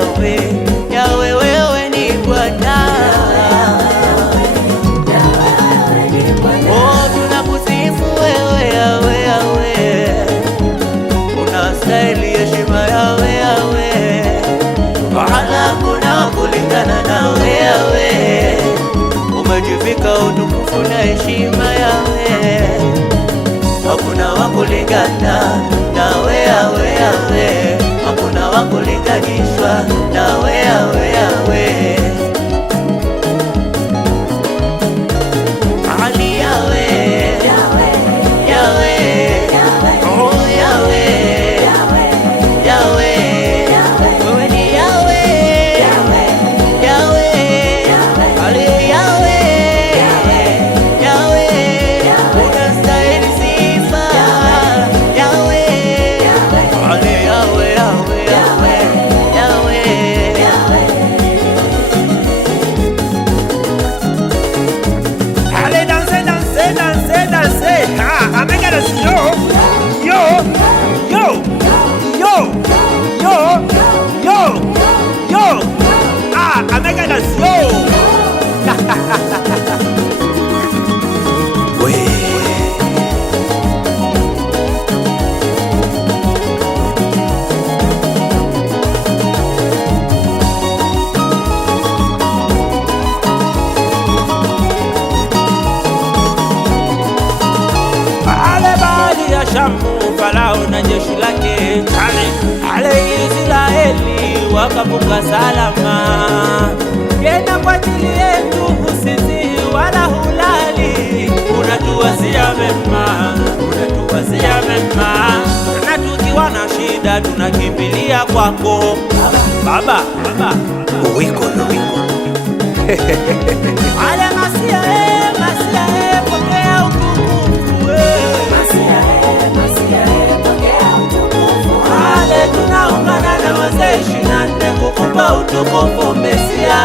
Yawe, Yawe wewe ni Bwana. Oh, tunakusifu wewe Yawe, Yawe, unastahili heshima Yawe, Yawe, wala hakuna kulingana nawe Yawe, umejivika utukufu na heshima Yawe, hakuna wakulingana nawe Yawe, Yawe, hakuna wakulinganishwa nawe Yawe, Yawe. Shamu Farao na jeshi lake ale Israeli wakavuka salama. Tena kwa ajili yetu husinzi wala hulali, unatuwazia mema, unatuwazia mema. Na tukiwa na shida tunakimbilia kwako Baba, Baba, Uwiko ale Masia, Masia, pokea utukufu tunaungana na wazee 24 kukupa utukufu Mesia.